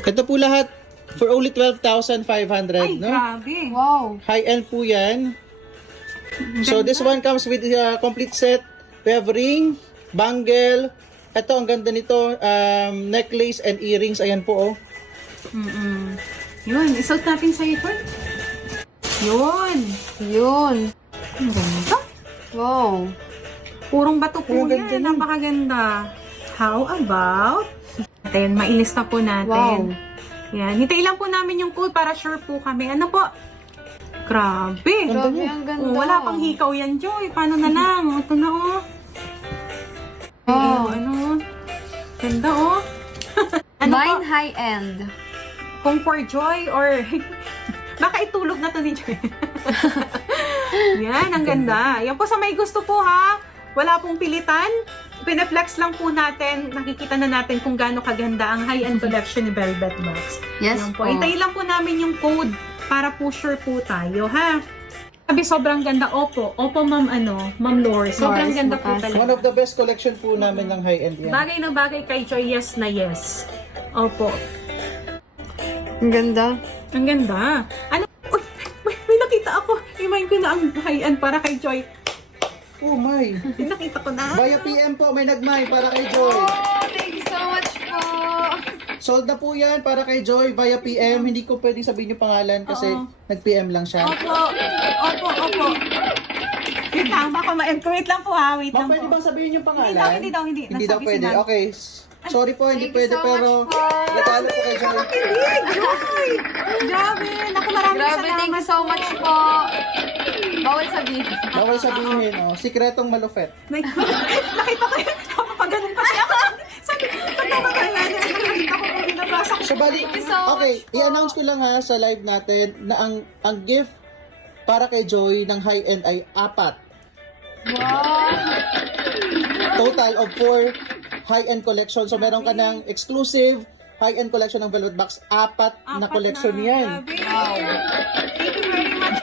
Ito po lahat for only 12,500, Ay, no? grabe. Wow. High-end po yan. So this one comes with complete set. We have ring, bangle. Ito, ang ganda nito. Necklace and earrings. Ayan po, oh. Yun, isuot natin sa ipon. Yun. Yun. Ang ganda. Wow. Purong bato po Ang ganda yan. nun. Napakaganda. How about? Natin, mailista po natin. Wow. Yan. Hintay lang po namin yung code para sure po kami. Ano po? Grabe. Grabe, ang ganda. Oh, wala pang hikaw yan, Joy. Paano na lang? Ito na, oh. Wow. Ano? Ganda, oh. Ano Mine po? high-end. Kung for Joy or... Baka itulog na to ni Joy. Yan, ang ganda. Yan po sa may gusto po, ha. Wala pong pilitan. Pinaflex lang po natin. Nakikita na natin kung gaano kaganda ang high-end collection ni Velvet Box. Yes Yan po. po. Hintayin lang po namin yung code para po sure po tayo, ha. Sabi, sobrang ganda. Opo, Ma'am, Ma'am Lore. Sobrang Yes, ganda po bukas. talaga. One of the best collection po namin ng high-end yan. Bagay na bagay kay Joy, yes na yes. Opo. Ang ganda. Ang ganda. Ano? Uy, may nakita ako. Imayin ko na ang high-end para kay Joy. Oh my! Nakita ko na. Via PM po, may nagmay para kay Joy. Oh, thank you so much po. Sold na po yan para kay Joy via PM. Hindi ko pwedeng sabihin yung pangalan kasi Oo. nag-PM lang siya. Opo. Wait lang, baka ma-wait lang po ha. Wait Ma'am, lang pwede po. bang sabihin yung pangalan? Hindi daw. Hindi daw Nasabi pwede. sila. Okay. Sorry po, hindi Thank you pwede so pero much po. natalo po kay Joy. Hindi, Joy! Grabe. Naku, maraming Grabe, salamat thank you so much po. Bawal sabihin. Bawal sabihin, oh. Sikretong malufet. Nakita ko yun. Napapaganon pa siya. Sabi ko, tatawa ka yan. Nakita ko po, binabasa ko. So, bali, Thank you so okay, much po. i-announce ko lang ha sa live natin na ang gift para kay Joy ng high-end ay 4. Wow. Total of 4 high-end collection. So, meron ka ng exclusive high-end collection ng Velvet Box. 4 na collection yan. Grabe. Wow. Thank you very much.